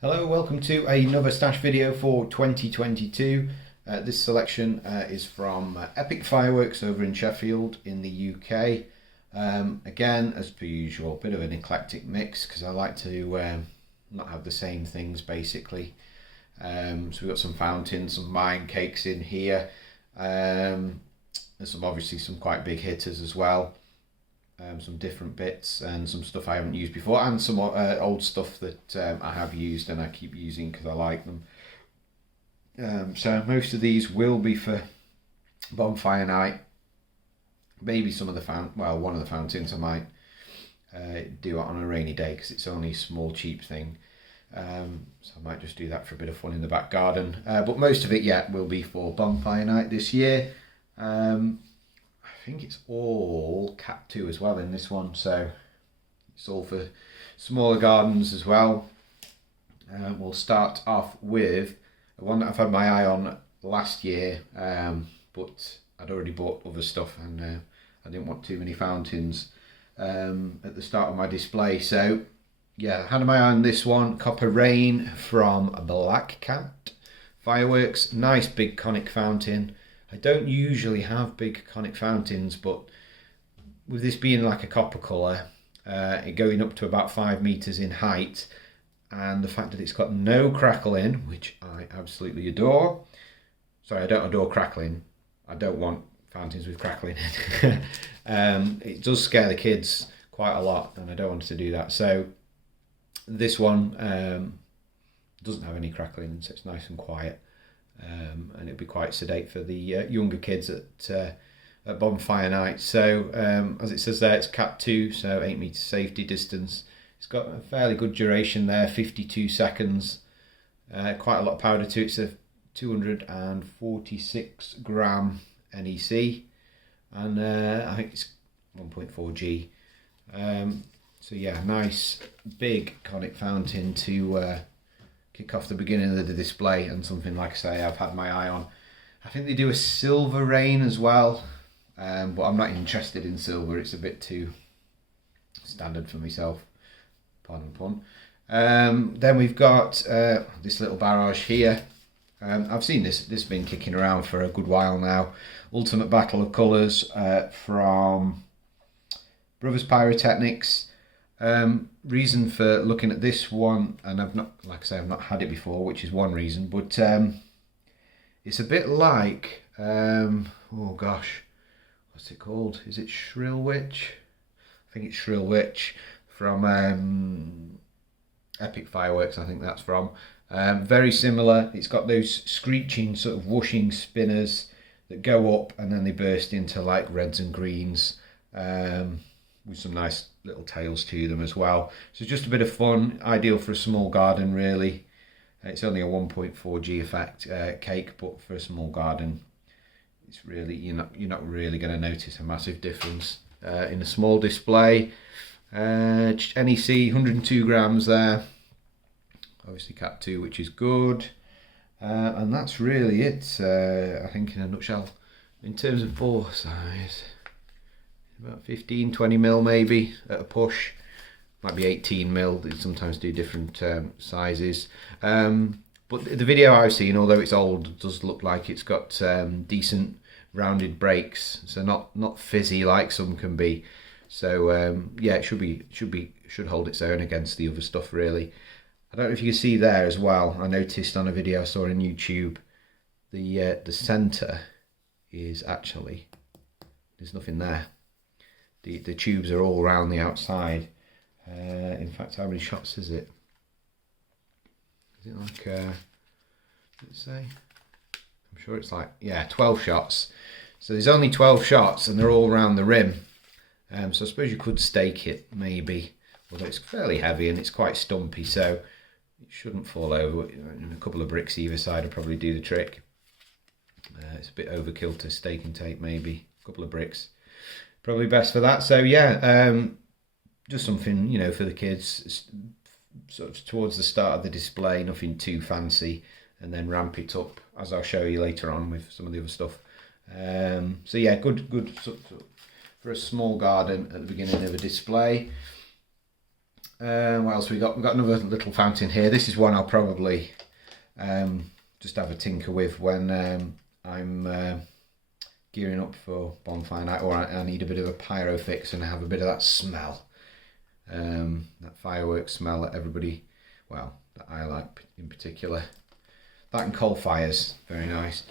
Hello, welcome to another stash video for 2022. This selection is from Epic Fireworks over in Sheffield in the UK. Again, as per usual, a bit of an eclectic mix because I like to not have the same things basically. So we've got some fountains, some mine cakes in here. There's obviously some quite big hitters as well. Some different bits and some stuff I haven't used before, and some old stuff that I have used and I keep using because I like them. So most of these will be for bonfire night. Maybe some of the one of the fountains I might do it on a rainy day because it's only a small cheap thing. So I might just do that for a bit of fun in the back garden. But most of it, will be for bonfire night this year. I think it's all Cat 2 as well in this one, so it's all for smaller gardens as well. We'll start off with one that I've had my eye on last year, but I'd already bought other stuff and I didn't want too many fountains at the start of my display. So yeah, I had my eye on this one, Copper Rain from Black Cat Fireworks. Nice big conic fountain. I don't usually have big conic fountains, but with this being like a copper colour, it going up to about 5 meters in height, and the fact that it's got no crackling, which I absolutely adore. Sorry, I don't adore crackling. I don't want fountains with crackling in. It does scare the kids quite a lot, and I don't want to do that. So this one doesn't have any crackling, so it's nice and quiet. And it'll be quite sedate for the younger kids at bonfire night. So as it says there, it's Cat 2, so 8 meter safety distance. It's got a fairly good duration there, 52 seconds. Quite a lot of powder to it. It's a 246 gram NEC, and I think it's 1.4 G. So yeah, nice big conic fountain to kick off the beginning of the display, and something like I say I've had my eye on. I think they do a silver rain as well, but I'm not interested in silver. It's a bit too standard for myself, pardon the pun. Then we've got this little barrage here. I've seen this been kicking around for a good while now. Ultimate Battle of Colours from Brothers Pyrotechnics. Reason for looking at this one, and I've not had it before, which is one reason, but it's a bit like oh gosh, what's it called? Is it Shrill Witch? I think it's Shrill Witch from Epic Fireworks, I think that's from. Very similar. It's got those screeching sort of whooshing spinners that go up and then they burst into like reds and greens, with some nice little tails to them as well. So just a bit of fun, ideal for a small garden really. It's only a 1.4 G effect cake, but for a small garden, it's really you're not really going to notice a massive difference in a small display. NEC 102 grams there. Obviously Cat 2, which is good, and that's really it. I think in a nutshell, in terms of bore size. About 15-20 mil maybe at a push, might be 18 mil. They sometimes do different sizes, but the video I've seen, although it's old, does look like it's got decent rounded breaks, so not fizzy like some can be. So yeah, it should hold its own against the other stuff really. I don't know if you can see there as well. I noticed on a video I saw on YouTube, the center is actually, there's nothing there. The tubes are all around the outside. In fact, how many shots is it? Is it like, let's say, I'm sure it's like, 12 shots. So there's only 12 shots and they're all around the rim. So I suppose you could stake it maybe, although it's fairly heavy and it's quite stumpy, so it shouldn't fall over. A couple of bricks either side will probably do the trick. It's a bit overkill to stake and tape maybe, a couple of bricks. Probably best for that. So yeah, just something, for the kids, sort of towards the start of the display, nothing too fancy, and then ramp it up, as I'll show you later on with some of the other stuff. So yeah, good sort of for a small garden at the beginning of a display. What else we got? We've got another little fountain here. This is one I'll probably just have a tinker with when I'm gearing up for bonfire night, or I need a bit of a pyro fix and have a bit of that smell, that fireworks smell that everybody, well, that I like in particular. That and coal fires, very nice.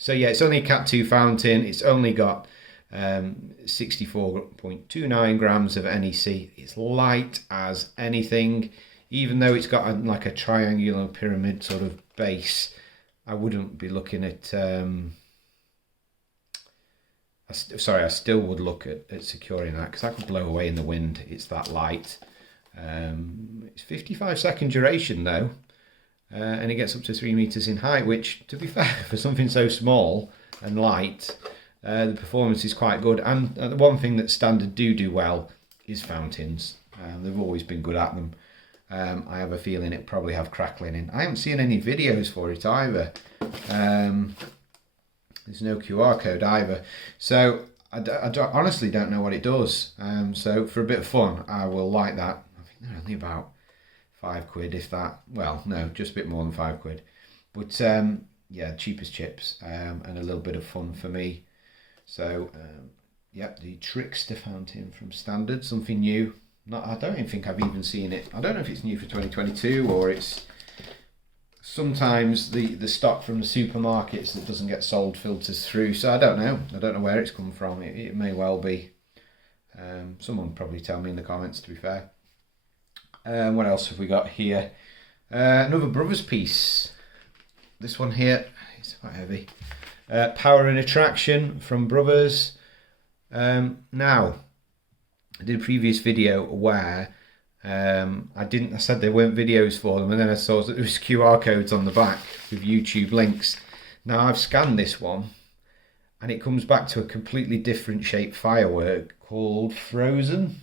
So yeah, it's only a Cat 2 fountain. It's only got 64.29 grams of NEC. It's light as anything, even though it's got like a triangular pyramid sort of base. I wouldn't be looking at I still would look at securing that, because that could blow away in the wind. It's that light. It's 55-second duration though, and it gets up to 3 meters in height, which, to be fair, for something so small and light, the performance is quite good. And the one thing that Standard do well is fountains. They've always been good at them. I have a feeling it probably have crackling in. I haven't seen any videos for it either. There's no QR code either. So I honestly don't know what it does. So for a bit of fun, I will light that. I think they're only about £5, if that. Well, no, just a bit more than £5. But yeah, cheap as chips, and a little bit of fun for me. So yeah, the Trickster fountain from Standard, something new. I don't even think I've even seen it. I don't know if it's new for 2022 or it's sometimes the stock from the supermarkets that doesn't get sold filters through. So I don't know. I don't know where it's come from. It may well be. Someone probably tell me in the comments, to be fair. What else have we got here? Another Brothers piece. This one here is quite heavy. Power and Attraction from Brothers. Now, I did a previous video where I said there weren't videos for them, and then I saw that there was QR codes on the back with YouTube links. Now I've scanned this one, and it comes back to a completely different shaped firework called Frozen.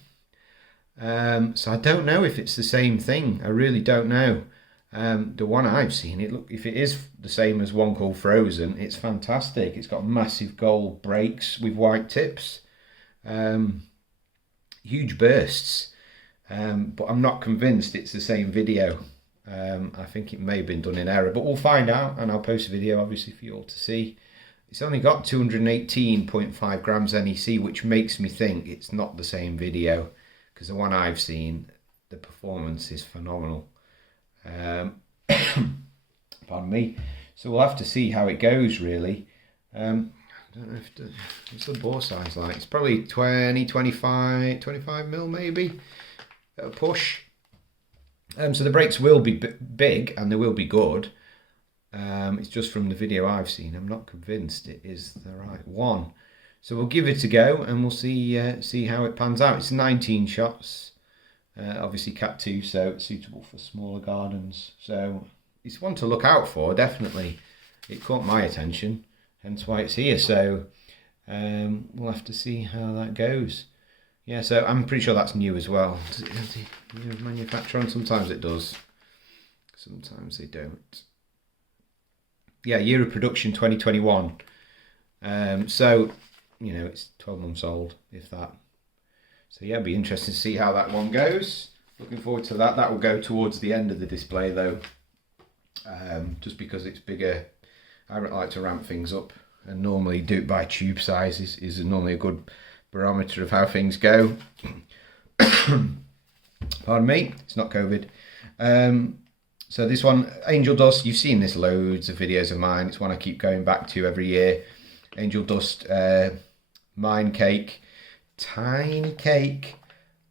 So I don't know if it's the same thing. I really don't know. The one I've seen, if it is the same as one called Frozen, it's fantastic. It's got massive gold brakes with white tips. Huge bursts, but I'm not convinced it's the same video. I think it may have been done in error, but we'll find out, and I'll post a video obviously for you all to see. It's only got 218.5 grams NEC, which makes me think it's not the same video, because the one I've seen, the performance is phenomenal. Pardon me. So we'll have to see how it goes, really. I don't know what's the bore size like. It's probably 25 mil maybe. A push. So the brakes will be big and they will be good. It's just from the video I've seen, I'm not convinced it is the right one. So we'll give it a go and we'll see how it pans out. It's 19 shots. Obviously Cat 2, so it's suitable for smaller gardens. So it's one to look out for, definitely. It caught my attention. Hence why it's here, so we'll have to see how that goes. Yeah, so I'm pretty sure that's new as well. Does it have the manufacturer on? Sometimes it does. Sometimes they don't. Yeah, year of production 2021. So, you know, it's 12 months old, if that. So yeah, it'll be interesting to see how that one goes. Looking forward to that. That will go towards the end of the display though. Just because it's bigger. I like to ramp things up, and normally do it by tube size is normally a good barometer of how things go. Pardon me, it's not COVID. So this one, Angel Dust, you've seen this loads of videos of mine. It's one I keep going back to every year. Angel Dust mine cake, tiny cake,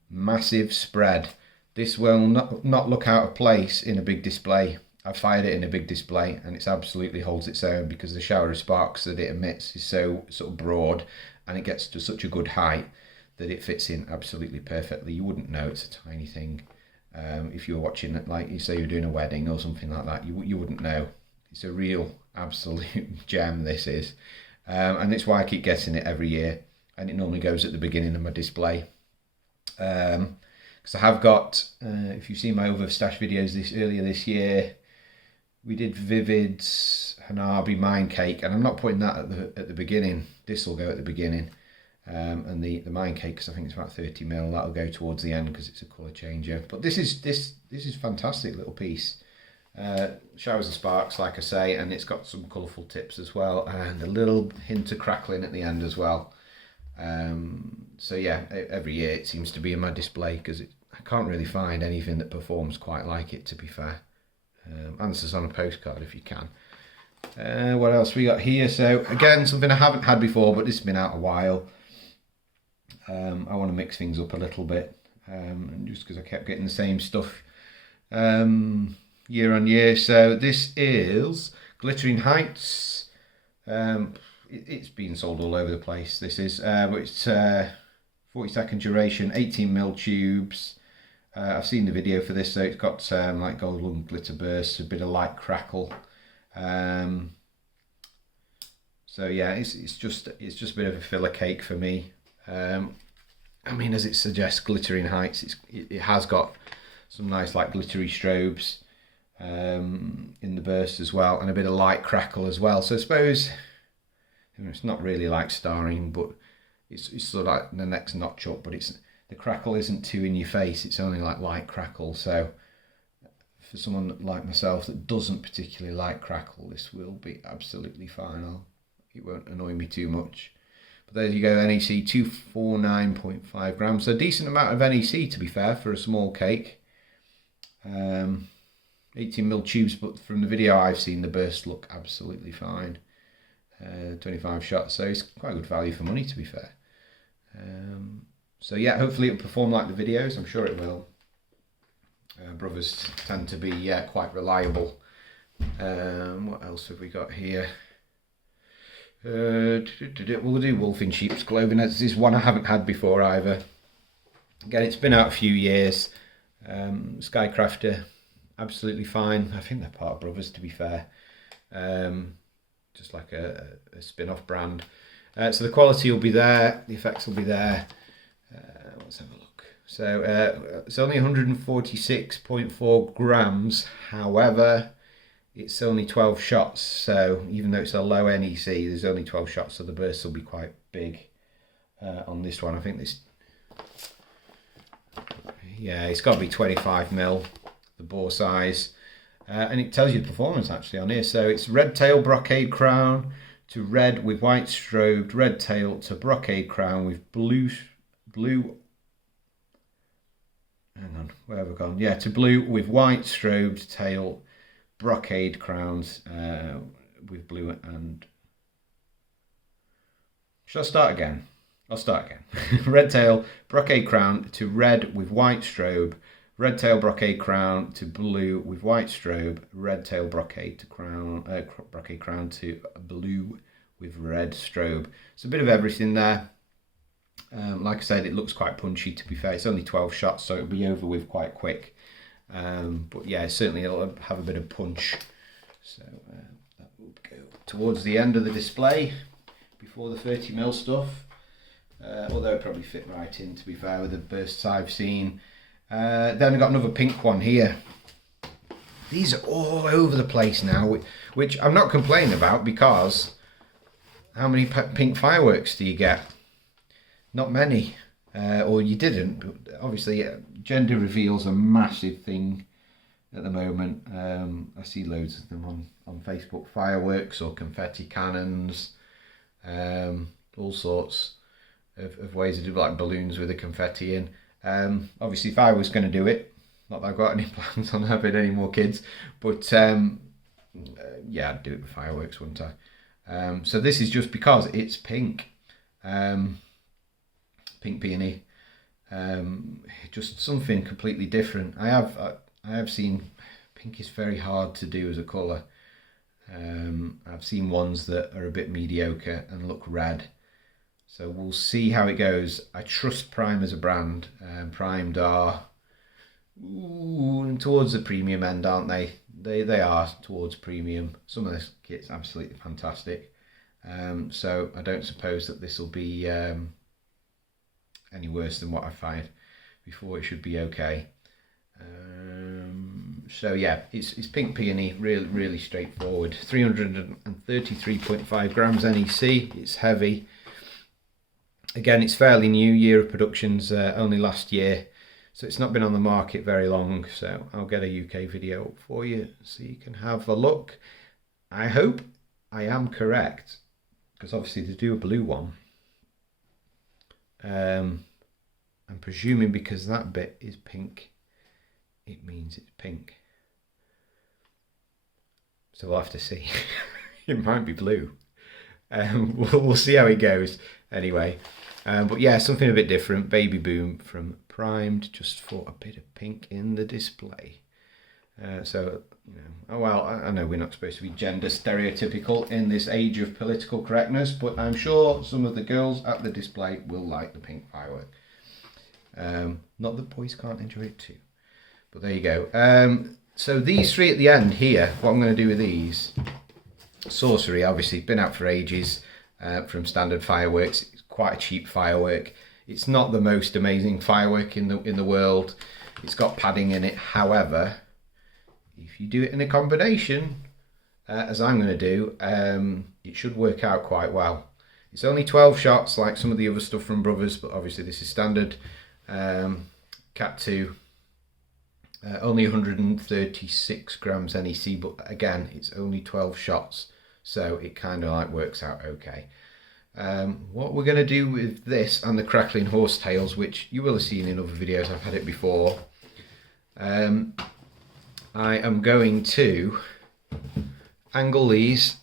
massive spread. This will not look out of place in a big display. I fired it in a big display and it absolutely holds its own, because the shower of sparks that it emits is so sort of broad, and it gets to such a good height that it fits in absolutely perfectly. You wouldn't know it's a tiny thing. If you were watching it, like you say you're doing a wedding or something like that, you wouldn't know. It's a real absolute gem, this is. And it's why I keep getting it every year, and it normally goes at the beginning of my display. Because I have got, if you've seen my other stash videos earlier this year, we did Vivid's Hanabi Mine Cake, and I'm not putting that at the beginning. This will go at the beginning. And the mine cake, because I think it's about 30 ml, that'll go towards the end because it's a colour changer. But this is fantastic little piece. Showers of sparks, like I say, and it's got some colourful tips as well, and a little hint of crackling at the end as well. So yeah, every year it seems to be in my display because I can't really find anything that performs quite like it, to be fair. Answers on a postcard if you can. What else we got here? So again, something I haven't had before, but this has been out a while. I want to mix things up a little bit, and just because I kept getting the same stuff year on year. So this is Glittering Heights. It's been sold all over the place. This is, but it's 40-second duration, 18mm tubes. I've seen the video for this, so it's got like golden glitter bursts, a bit of light crackle. So yeah, it's just a bit of a filler cake for me. I mean, as it suggests, Glittering Heights, it has got some nice like glittery strobes in the burst as well, and a bit of light crackle as well. So I suppose it's not really like starring, but it's sort of like the next notch up, but the crackle isn't too in your face, it's only like light crackle. So for someone like myself that doesn't particularly like crackle, this will be absolutely fine. It won't annoy me too much. But there you go, NEC 249.5 grams. So a decent amount of NEC, to be fair, for a small cake. 18mm tubes, but from the video I've seen, the bursts look absolutely fine. 25 shots, so it's quite good value for money, to be fair. So yeah, hopefully it'll perform like the videos. I'm sure it will. Brothers tend to be quite reliable. What else have we got here? We'll do Wolf in Sheep's Clothing. This is one I haven't had before either. Again, it's been out a few years. Skycrafter, absolutely fine. I think they're part of Brothers, to be fair. Just like a spin-off brand. So the quality will be there, the effects will be there. Let's have a look. So it's only 146.4 grams. However, it's only 12 shots. So even though it's a low NEC, there's only 12 shots. So the bursts will be quite big on this one. I think this, yeah, it's got to be 25mm, the bore size. And it tells you the performance actually on here. So it's red tail brocade crown to red with white strobed, red tail to brocade crown with blue, hang on, where have I gone? Yeah, to blue with white strobed tail, brocade crowns with blue and... Shall I start again? I'll start again. Red tail, brocade crown to red with white strobe, red tail brocade crown to blue with white strobe, red tail brocade to crown, brocade crown to blue with red strobe. So a bit of everything there. Like I said, it looks quite punchy, to be fair. It's only 12 shots, so it'll be over with quite quick. But yeah, certainly it'll have a bit of punch. So that will go towards the end of the display before the 30mm stuff. Although it probably fit right in, to be fair, with the bursts I've seen. Then I've got another pink one here. These are all over the place now, which I'm not complaining about, because how many pink fireworks do you get? Not many, or you didn't. But obviously, gender reveal's a massive thing at the moment. I see loads of them on Facebook. Fireworks or confetti cannons, all sorts of ways to do, like balloons with the confetti in. Obviously, if I was going to do it, not that I've got any plans on having any more kids, but yeah, I'd do it with fireworks, wouldn't I? So this is just because it's pink. Pink peony, just something completely different. I have seen pink is very hard to do as a colour. I've seen ones that are a bit mediocre and look red, so we'll see how it goes. I trust Prime as a brand. Primed are towards the premium end, aren't they? They are towards premium. Some of this kit's absolutely fantastic. So I don't suppose that this will be any worse than what I find before. It should be okay. So yeah, it's pink peony, really straightforward. 333.5 grams NEC. It's heavy. Again, it's fairly new, year of production's only last year, so it's not been on the market very long, so I'll get a UK video up for you so you can have a look. I hope I am correct, because obviously they do a blue one. I'm presuming because that bit is pink, it means it's pink. So we'll have to see. It might be blue. We'll see how it goes anyway. But yeah, something a bit different. Baby Boom from Primed, just for a bit of pink in the display. So, you know, oh well, I know we're not supposed to be gender stereotypical in this age of political correctness, but I'm sure some of the girls at the display will like the pink firework. Not that boys can't enjoy it too, but there you go. So these three at the end here, what I'm going to do with these, Sorcery, obviously been out for ages, from Standard Fireworks. It's quite a cheap firework. It's not the most amazing firework in the world. It's got padding in it. However, if you do it in a combination, as I'm going to do, it should work out quite well. It's only 12 shots like some of the other stuff from Brothers, but obviously this is standard. Cat 2, only 136 grams NEC, but again, it's only 12 shots, so it kind of like works out okay. What we're going to do with this and the crackling horsetails, which you will have seen in other videos, I've had it before, I am going to angle these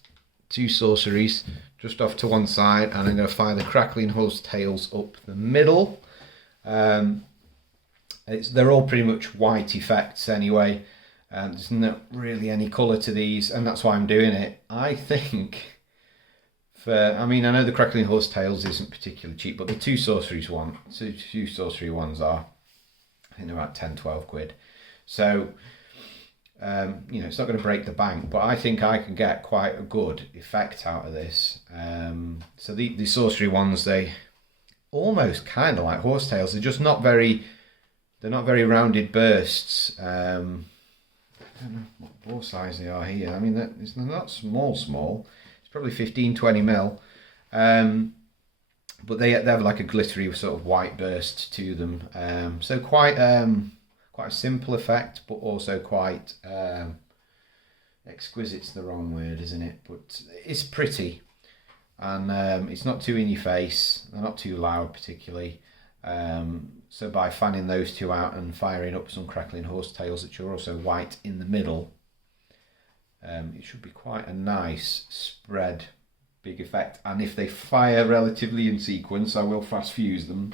two sorceries just off to one side, and I'm going to fire the crackling horsetails up the middle. They're all pretty much white effects anyway. There's not really any colour to these, and that's why I'm doing it. I think, I know the crackling horsetails isn't particularly cheap, but the two sorcery ones are, I think they're about 10-12 quid. So, you know, it's not going to break the bank, but I think I can get quite a good effect out of this. So the sorcery ones, they almost kind of like horsetails. They're just not very, they're not very rounded bursts. I don't know what bore size they are here. I mean, they're not small. It's probably 15-20 mil. But they have like a glittery sort of white burst to them. So quite a simple effect, but also quite exquisite's the wrong word, isn't it? But it's pretty, and it's not too in your face. They're not too loud particularly. So by fanning those two out and firing up some crackling horsetails, which are also white in the middle, it should be quite a nice spread, big effect. And if they fire relatively in sequence, I will fast fuse them.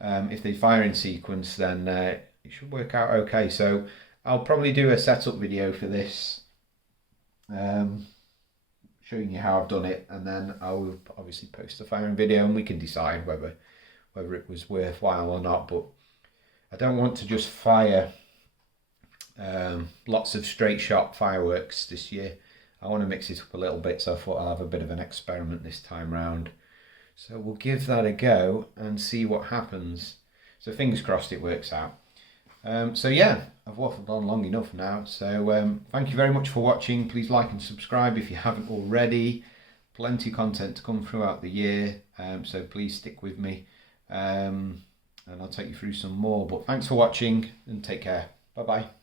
If they fire in sequence, then it should work out okay. So I'll probably do a setup video for this, showing you how I've done it, and then I will obviously post the firing video, and we can decide whether it was worthwhile or not. But I don't want to just fire lots of straight shot fireworks this year. I want to mix it up a little bit, so I thought I'll have a bit of an experiment this time round. So we'll give that a go and see what happens. So fingers crossed it works out. So yeah, I've waffled on long enough now. So thank you very much for watching. Please like and subscribe if you haven't already. Plenty of content to come throughout the year, so please stick with me, and I'll take you through some more. But thanks for watching, and take care. Bye bye.